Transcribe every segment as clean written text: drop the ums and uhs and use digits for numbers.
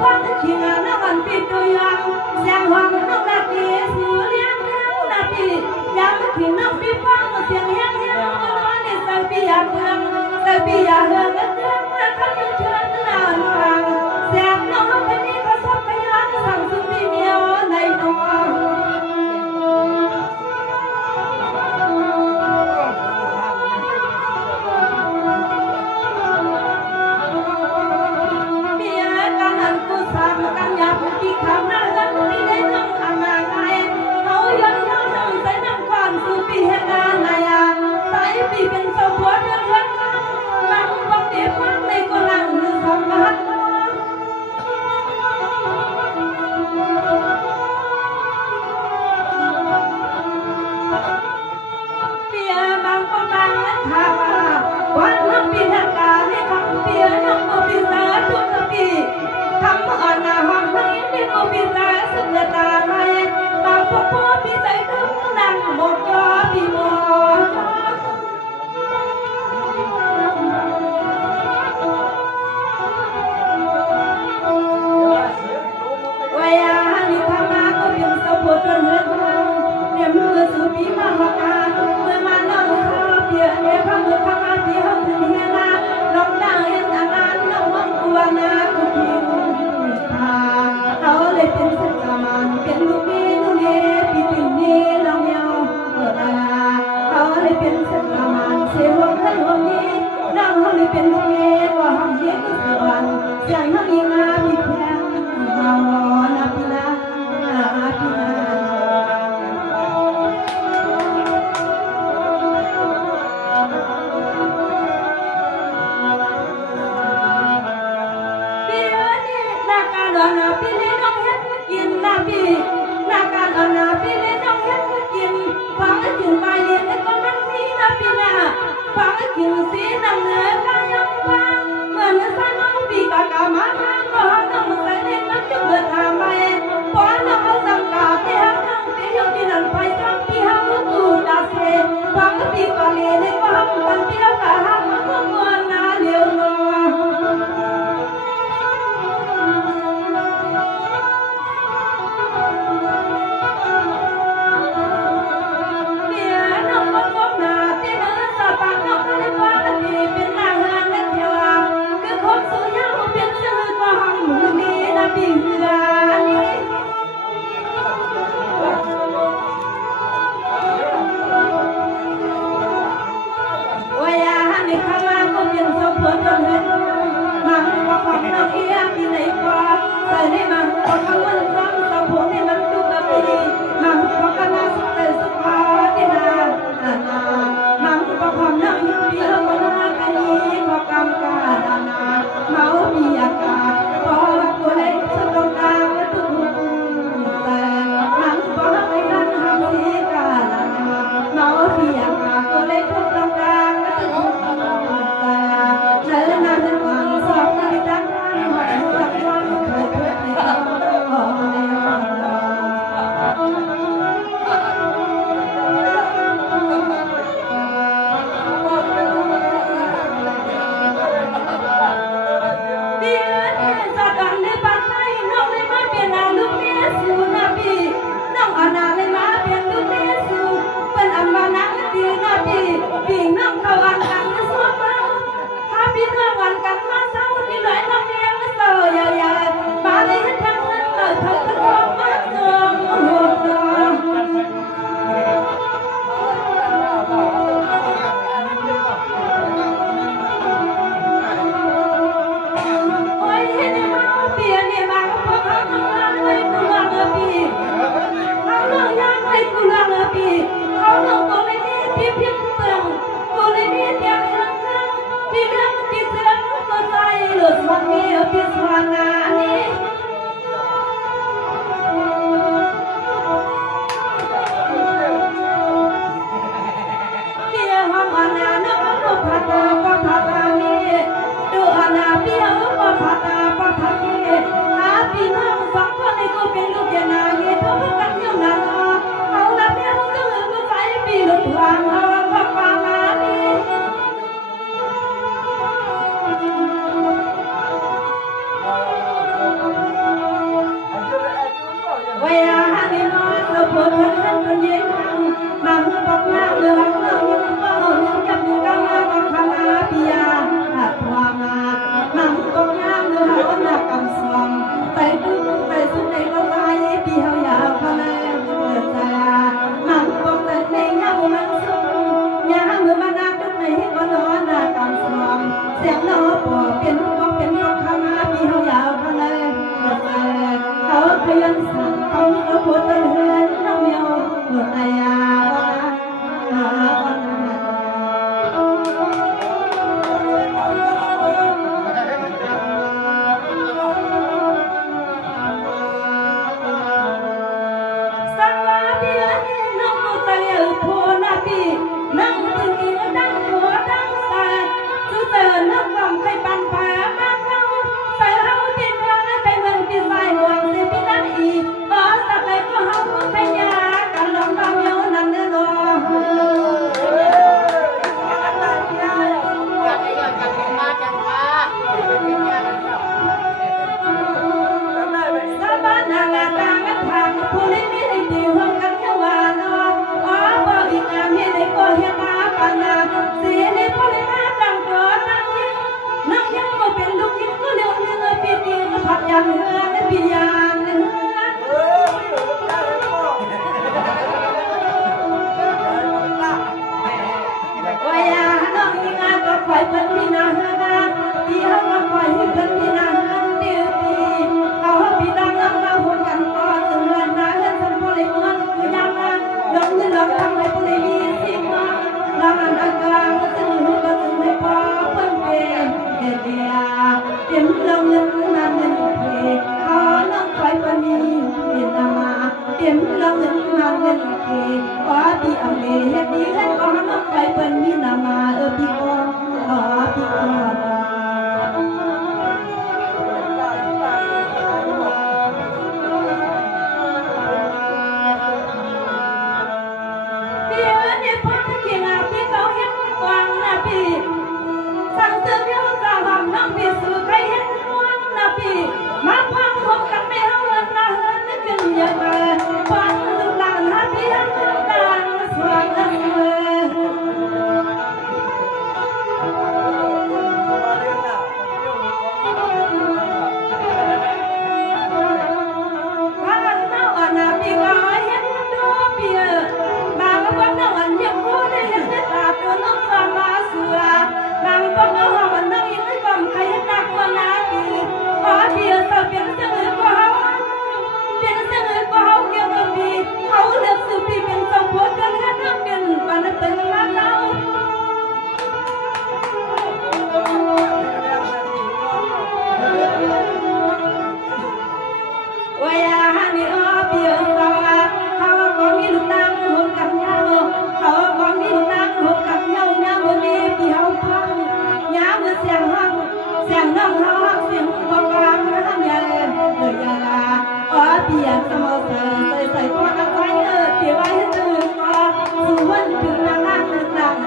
พักขิงน้ำมันปิดตัวยังเสียงห้องน้องนาปีสู่เลี้ยงนาปียามขิงน้ำปีฟังเสียงแห้งก็นอนในใส่ปียาเมืองใส่ปียาเฮืองก็เชื่อเมื่อคำยังเชื่อนานฟังเสียงน้องคนนี้ก็สบขยันสั่งสุดที่เมียวในน้องที่ข้าวหน้ากันที่ได้น้ำอามาไงเขาย้อนน้ำใส่น้ำควันสู่ปีเหตุการณ์นายาใส่ปีเป็นสาวเดือนเดือนนั่งบังเดียบฟังในกลังหรือสองบัดเปียบางก็บางนักข่าววันน้ำปีเหตุการณ์ให้คำเปียน้ำก็ปีสาทุกปีคำอ่อนหน้าห้องนี้ที่กูปีใจสุดจะตาไม่บางพวกพ่อปีใจถึงนั่งหมดจอปีหมดวายานิพามาก็เป็นสมุทรเหินเนี่ยมือสุปีมาหอกาเมื่อมาน้องเขาเปียเนี่ยพระมือพมาที่เขาถึงเฮียนาน้องดังเห็นต่างงานน้องมองกลัวนากูพิมเราเลยเป็นสัจมันเป็นลูกพี่ลูกเลี้ยพี่ถึงนี้เราเมียวเราเลยเป็นสัจมันเสียหัวใจหัวนี้น้องเขาเลยเป็นลูกเลี้ยว่าห้องเลี้ยก็สวรรค์เสียงน้องยิงมาพี่แพงเรานาพี่นาพี่นาพี่เลี้ยน้องเฮ็ดกินนาพี่นาการเอานาพี่เลี้ยน้องเฮ็ดกินฟังถึงใบเลี้ยงก็นั่งนี่นาพี่นาฟังถึงสีน้ำเนื้อก็ยังฟังเหมือนใส่น้องพี่กากามาทางก็น้องใส่เลี้ยงมันจะเกิดทำไมพอน้องสังกาเที่ยวทั้งปีอยู่ที่นั่นไปทั้งปีห้ามตูดาเสฟังพี่ก็เลี้ยงก็ห้ามกันเที่ยวก็ห้ามมันก็นาเลี้ยวน้องปีเหือนวายาในข้างล่างก็ยังสมบูรณ์จนเห็นมังก็ของน้องเอียปีไหนก็ใส่ในมังก็ข้างบนซ้ำสมบูรณ์ในมันทุกปีมังก็ขนาดสุดเลยสุดพอที่นามังก็ของน้องเอียปีแล้วก็น่ากันนี้ก็กำกาดานาเมาปีอากาศพอตัวเล็กสุดตรงกลางทุกแต่มังก็ไม่กันทำสีกาดานาเมาปีอากาศตัวเล็กสุดตรงกลางทุกแต่เธอนั่นเป็นความสอบในดังนั้นสักวันเคยเพื่อนในห้องในห้องปีน้องเขาวันกันมาสวมมาถ้าพี่น้องวันกันมาเศร้าที่ไหลน้องเมียมาเศร้าใหญ่ๆมาเลยให้ทั้งนั้นเกิดทั้งกระทบมาเติมหัวตาโอ้ยเห็นไหมเปียเนี่ยมาพวกเขาทำงานเลยกูรักปีเขาเรื่องยากเลยกูรักปีเขาเรื่องตัวเลยนี่พี่เตือนตัวเลยนี่เดียวที่เรื่องที่เสื่อมก็ใจหลุดวันนี้ที่สวรรค์นี้เกี่ยวห้องอนาโนก็พัฒนาก็พัฒนามีดูอนาเปียวก็พัฒนาก็พัฒนาหาพี่น้องสองคนในกูเป็นลูกยานาเงี้ยทุกกันอยู่นานเอาละเปียวก็คือก็ใจปีหลุดวางเอาก็ปามานี ยมเรื่องเงินมาเงินเกว่าพี่อเมเฮ็ดดีเฮ็ดก็น้องไปเปิ้นมีนามาพี่ก็พี่ก็สั่งเสื้อเพียวจะหอมน้องพี่สู่ใครเห็นห่วงนะพี่มาพังหัวกันไม่เอาเงินละเฮินนึกขึ้นอย่ามาฟังลูกหลานหาพี่หันดังสว่างอันเมื่วันเน่าอันน่ะพี่ก็เห็นดูพี่บางวันเน่าอันยังพูดได้เห็นตาตัวน้องฟังมาเสือบางก็เอาวันนั่งยิ้มให้ความใครให้หนักกว่านาทีพอเดียวเธอเป็นเสมือนกว่าเขาเป็นเสมือนกว่าเขาเกี่ยวกับพี่เขาเลือกสื่อพี่เป็นสมบูรณ์กันแค่นั่งเป็นวันนั้นเป็นมาเล่าว่าอย่าหันนี่เปียกตาเขาก็มีลูกนางหุ่นกันยาวเขาก็มีลูกนางหุ่นกันยาวยาววันนี้พี่เขาพังยามเมื่อเสียงห้องเสียงน้องห้องเสียงความกลางน้ำยาเลยยาลาเปียกสมอใส่ตัวกันไว้เปียกไว้ให้ตื่นมาสู่วันถึงนาง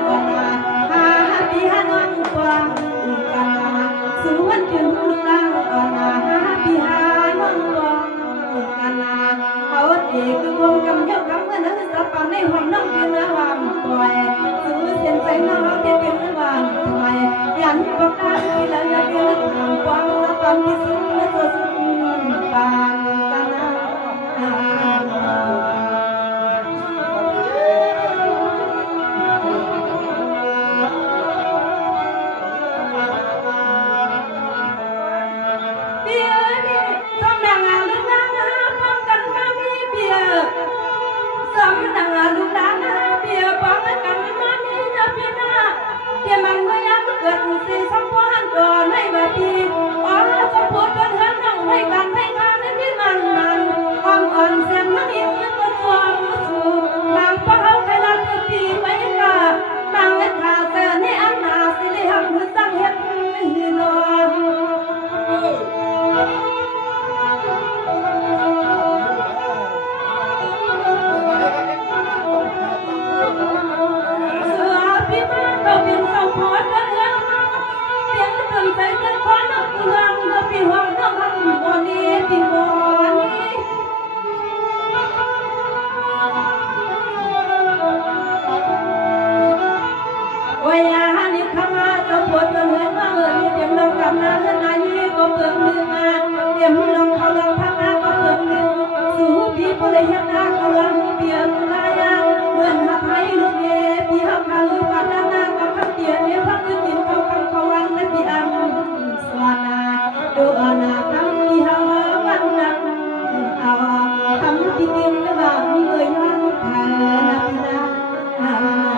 วันนาหาพี่หาน้องกวางกันสู่วันถึงนางวันนาหาพี่หาน้องกวางกันเขาเด็กคือวงกำยกกำเงินนั้นจะปันในห้องน้องเป็นระหว่างปล่อยสู่เส้นใจน้องที่เป็นระหว่างปล่อยยันก็ได้แล้วอย่าเดินทางกว้างแล้วปันที่สุดและตัวสุดปานกันเบียร์นี่ต้องนางงามลูกนางพร้อมกันมามีเบียร์สองนางงามลูกนางเบียร์พร้อมกันมามีนะพี่นะเดี๋ยวมันก็ยังเกิดสิ่งสำคัญก่อนให้มาพี่จะพูดกันหันนั่งให้กันให้งานที่มันความอ่อนเสียงนั่งยิ้มยังก็ตัวสู้นางเป้าใครรักพี่ไปกันนางเล็ดขาเสือในอันหนาสิริหังหรือตั้งเห็ดหินพี่มาเราเป็นสาวหัวเดินเลี้ยงเลี้ยงจนใจจนคว้าน้ำเกลือเราพี่หวังน้องหันวันนี้พี่วันนี้ว่าอย่าหันอีกคำมาเราปวดจนเห็นมาเมื่อนี้เตรียมลงกับน้ำเงินอายุก็เปิดมือมาเตรียมลงเขาลงพักน้ำก็เปิดมือสู่พี่ผู้ใดเห็นหน้าเกลือเปียกลายเหมือนหักให้ลูกเย่พี่เขาขาลูกปัดหน้ากับพักเตียเนี่ยพักยืนกินเขาคำเขาวันและพี่อันสวานาดูอานาคำพี่เขาวันนั้นเอาคำพี่เตียนและบ่าวมีเงยวันเธอนะพี่นะ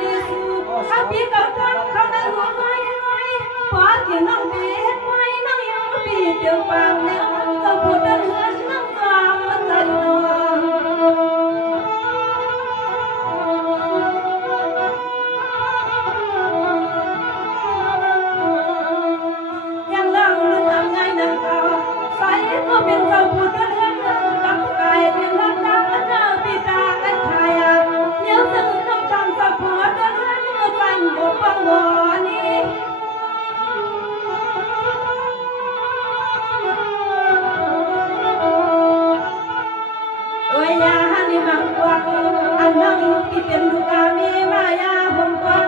นี่สู้ข้าพี่กับรักเขาได้หัวไว้พอที่น้องดีเฮ็ดไว้น้องยังปีเดียวปางแล้วจะพูดเดินเหินน้องกลางมันใจนอนยังเล่าเรื่องไงนางเขาใส่ก็เป็นเจ้าพูดเดินเหินกับกายเพียงรักดังและเจ้าปีตาและชายเดี๋ยวถึงน้องจำสะพอเดินเหินเมื่อตั้งบทฟังบ่อนี้ยานิมังกวักอันนั่งที่เป็นลูกามีมายาหงกวัก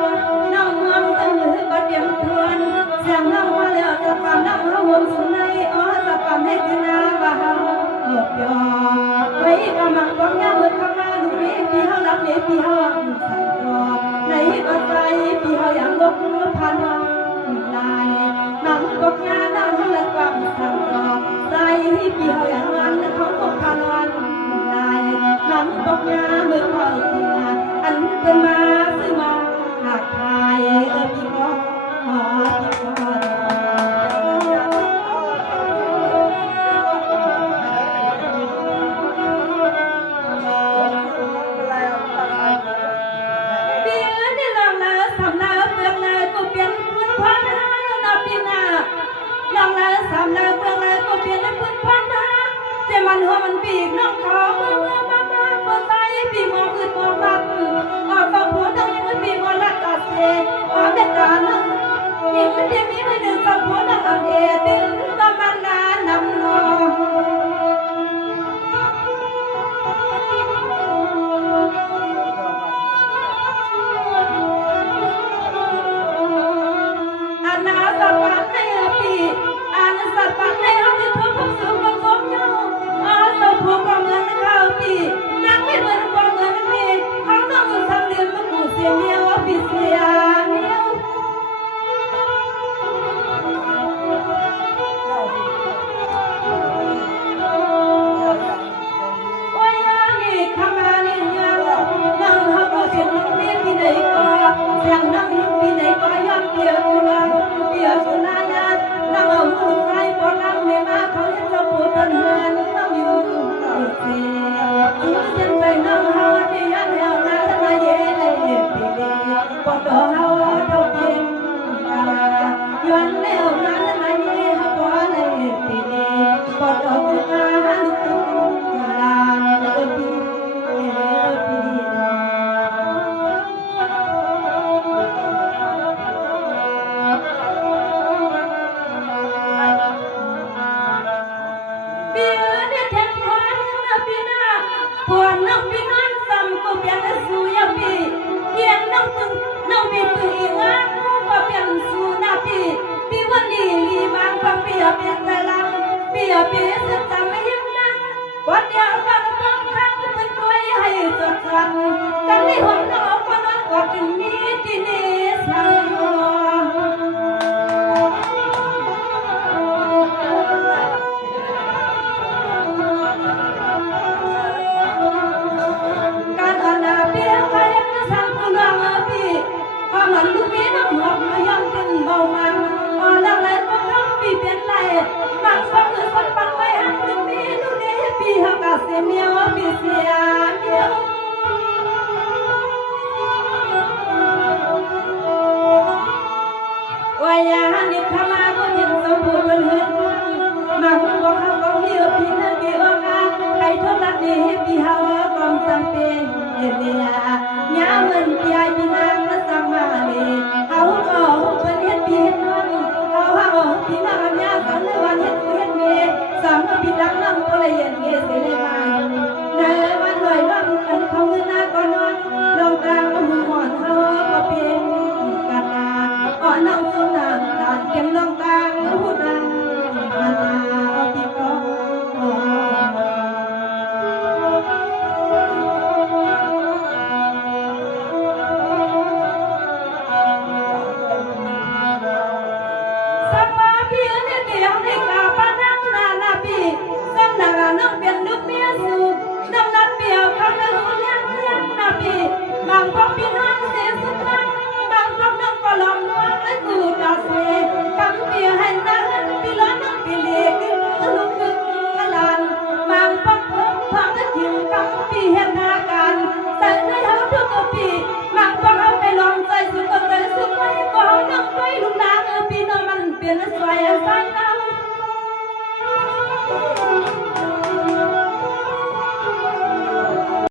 นั่งเมืองตั้งหือก็เตรียมทวนเสียงนั่งมาแล้วจะปานนั่งหวมสุนัยอ๋อจะปานให้กินน้ำบ่าวหยดยอไว้กำลังกวักยาเมื่อเข้ามาดูนี้พี่เขารับนี้พี่เขาสั่งตัวในก็ใจพี่เขาอย่างลบพันลายนั่งกวักยานั่งเขาและความสั่งตัวใจพี่เขาอย่างนั้นเขาตกพันวันน้ำตกยาเมื่อคอยกินอันเป็นมาซื้อมาหากทายพี่ก็พี่ก็เบี้ยที่ลองแล้วสำแล้วเปลือกแล้วก็เปลี่ยนพื้นพันธุ์นับปีหน้าลองแล้วสำแล้วเปลือกแล้วก็เปลี่ยนพื้นพันธุ์เจ้ามันหัวมันปีกน้องเขาเมื่อปีมองอื่นมองบัดออกฟังหัวต้องยังไม่ปีมองลัดตัดเสกออกเด็ดการนั่งยิ่งมันยังมีไม่ดึงฟังหัวต้องอันเอดึงก็มันนานนำนองอันนาสัตว์ปันในปีอันสัตว์ปันในห้องที่ทุกข์สุขความสมยาวอาสมผูกกับเงินข้าวปีนั่งไม่เหมือนความเงินมีเขาต้องทำเรียนมันกูเสียเมียวปีเสียเมียวโอ้ยนี่ขมานี่ยังนั่งเขาก็เสียงเมียปีไหนก็เสียงนั่งปีไหนก็ย้อนเปียกุลาเปียกุลายานั่งเอาหูใส่บ่นั่งไม่มาเขาเห็นเจ้าผู้เดินเหินนั่งอยู่เสียฉันไปนั่งหาที่ยันแถวนั้นมาเย่เลยปีเดียวปอดเฮาเท่าเพียงย้อนแล้วนั้นมาเย่เฮาปอเลยปีเดียวปอดกุมาลุกลานปีปวดน้องพี่นอนซ้ำก็เปลี่ยนสู่ยาปีเพียงน้องตึงน้องพี่ตึงอีงานก็เปลี่ยนสู่นาปีพี่วันนี้ลีบางก็เปียเป็นตะลังเปียเป็นสัจไม่เห็นนังวัดเดียวกันบางครั้งเป็นตัวให้สดใสกันในห้องนอนก็นอนกอดถึงนี้ที่นี่สั่งมันลูกนี้น้ำหอมมาย่องจนเบามันแล้วเลยก็ทำปีเปลี่ยนไรบางคนคือคนปังไว้หักลูกนี้ลูกนี้ปีหักกาเสียเมียวปีเสียเมียววายานิพมาก็ยินสมบูรณ์เหินมาหัวเขาก็เลี้ยวปีนั้นปีออกาใครทอดรัดนี้ปีหาวกองสังเปเลียยาเงินปีไอปีนา